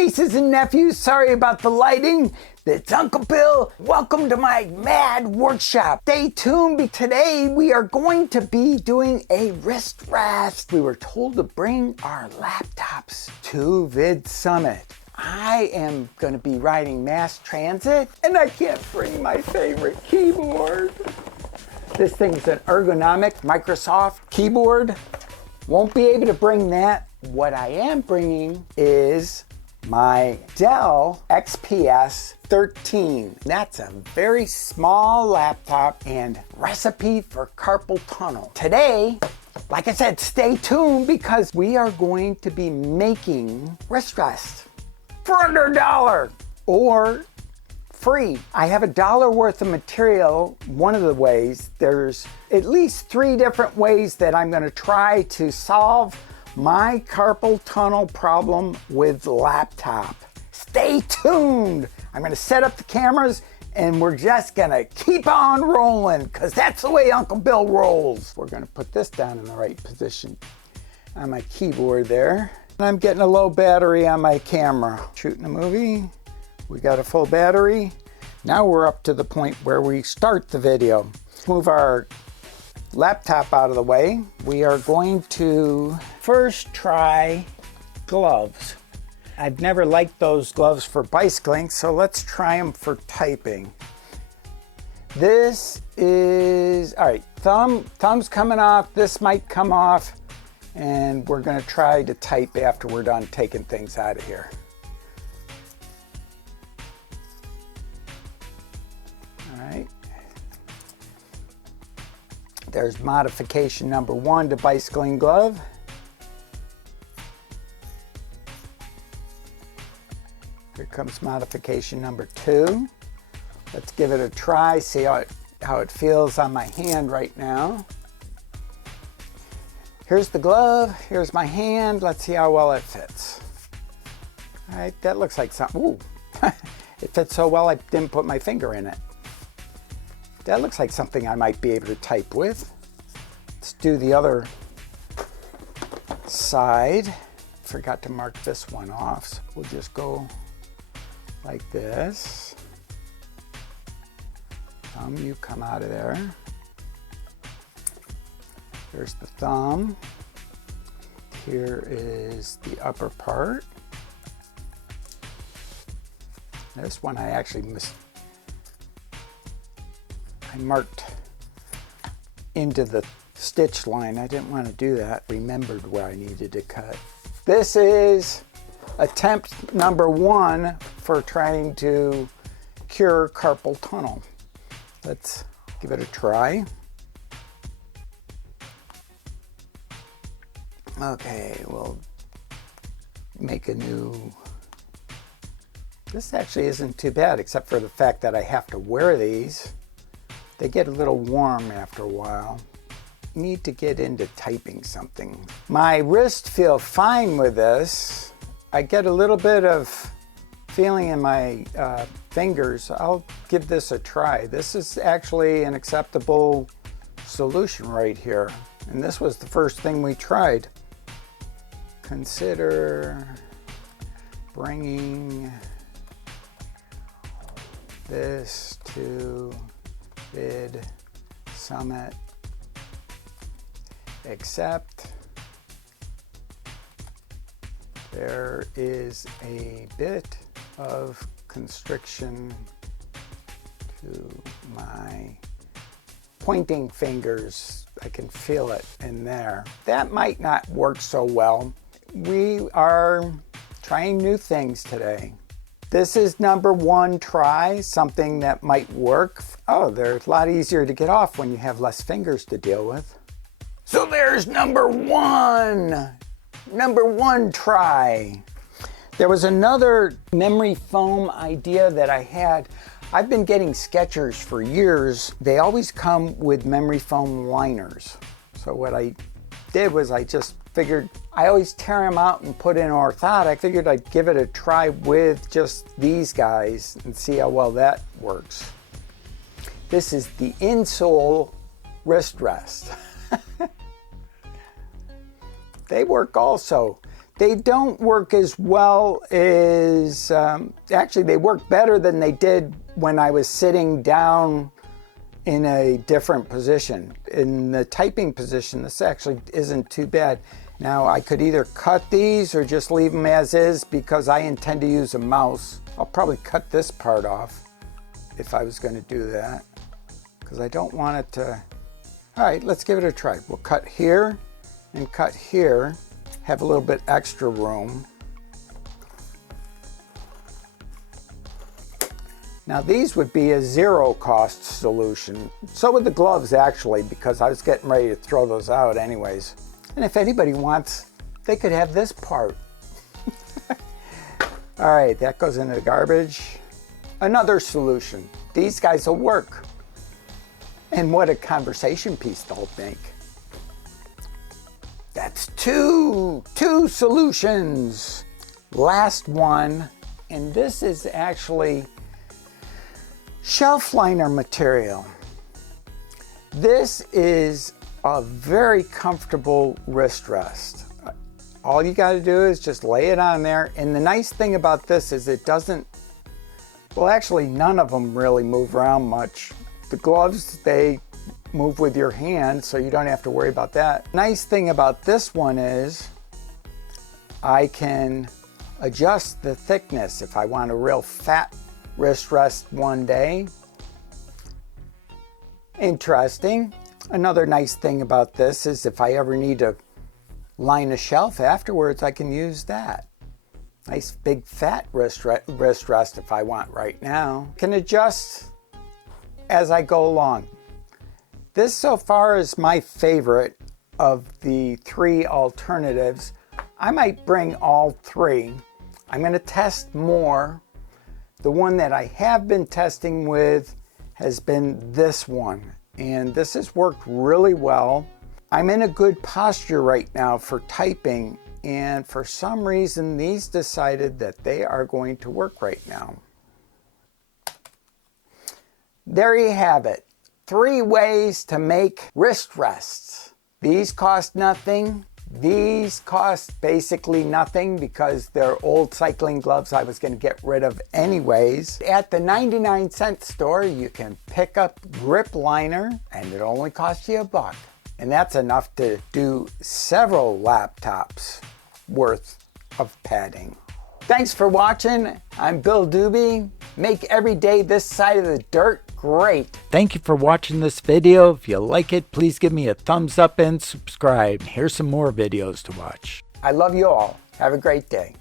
nieces and nephews, sorry about the lighting. It's Uncle Bill. Welcome to my mad workshop. Stay tuned. Today we are going to be doing a wrist rest. We were told to bring our laptops to Vid Summit. I am going to be riding mass transit and I can't bring my favorite keyboard. This thing's an ergonomic Microsoft keyboard. Won't be able to bring that. What I am bringing is my Dell XPS 13. That's a very small laptop and recipe for carpal tunnel. Today, like I said, stay tuned because we are going to be making wrist rests for under $1 or free. I have $1 worth of material. One of the ways, there's at least 3 different ways that I'm going to try to solve my carpal tunnel problem with laptop. Stay tuned. I'm going to set up the cameras and we're just going to keep on rolling because that's the way Uncle Bill rolls. We're going to put this down in the right position on my keyboard there. I'm getting a low battery on my camera. Shooting a movie. We got a full battery. Now we're up to the point where we start the video. Move our laptop out of the way. We are going to first try gloves. I've never liked those gloves for bicycling, so let's try them for typing. This is, all right, thumb's coming off, this might come off, and we're gonna try to type after we're done taking things out of here. All right. There's modification number 1 to bicycling glove. Here comes modification number 2. Let's give it a try, see how it feels on my hand right now. Here's the glove, here's my hand. Let's see how well it fits. All right, that looks like something. Ooh, it fits so well I didn't put my finger in it. That looks like something I might be able to type with. Let's do the other side. Forgot to mark this one off, so we'll just go like this. Thumb, you come out of there. There's the thumb. Here is the upper part. This one I actually I marked into the stitch line. I didn't want to do that. Remembered where I needed to cut. This is attempt number 1 for trying to cure carpal tunnel. Let's give it a try. Okay, we'll make a new. This actually isn't too bad except for the fact that I have to wear these. They get a little warm after a while. Need to get into typing something. My wrists feel fine with this. I get a little bit of feeling in my fingers. I'll give this a try. This is actually an acceptable solution right here. And this was the first thing we tried. Consider bringing this to Vid Summit, except there is a bit of constriction to my pointing fingers. I can feel it in there. That might not work so well. We are trying new things today. This is number 1 try, something that might work. Oh, they're a lot easier to get off when you have less fingers to deal with. So there's number 1. Number 1 try. There was another memory foam idea that I had. I've been getting Skechers for years. They always come with memory foam liners. So what I did was I just figured I always tear them out and put in orthotic. Figured I'd give it a try with just these guys and see how well that works. This is the Insole wrist rest. They work also. They don't work as well as, actually they work better than they did when I was sitting down in a different position. In the typing position, this actually isn't too bad. Now I could either cut these or just leave them as is because I intend to use a mouse. I'll probably cut this part off if I was going to do that because I don't want it to. All right, let's give it a try. We'll cut here and cut here. Have a little bit extra room. Now these would be a zero cost solution. So would the gloves actually, because I was getting ready to throw those out anyways. And if anybody wants, they could have this part. All right, that goes into the garbage. Another solution. These guys will work. And what a conversation piece they'll make. That's two solutions. Last one, and this is actually shelf liner material. This is a very comfortable wrist rest. All you got to do is just lay it on there. And the nice thing about this is it doesn't, well actually none of them really move around much. The gloves, they move with your hand, so you don't have to worry about that. Nice thing about this one is I can adjust the thickness if I want a real fat wrist rest one day. Interesting. Another nice thing about this is if I ever need to line a shelf afterwards, I can use that. Nice big fat wrist rest if I want right now. Can adjust as I go along. This so far is my favorite of the three alternatives. I might bring all three. I'm going to test more. The one that I have been testing with has been this one, and this has worked really well. I'm in a good posture right now for typing, and for some reason these decided that they are going to work right now. There you have it. 3 ways to make wrist rests. These cost nothing. These cost basically nothing because they're old cycling gloves I was going to get rid of anyways. At the 99-cent store, you can pick up grip liner and it only costs you $1. And that's enough to do several laptops worth of padding. Thanks for watching. I'm Bill Dube. Make every day this side of the dirt great. Thank you for watching this video. If you like it, please give me a thumbs up and subscribe. Here's some more videos to watch. I love you all. Have a great day.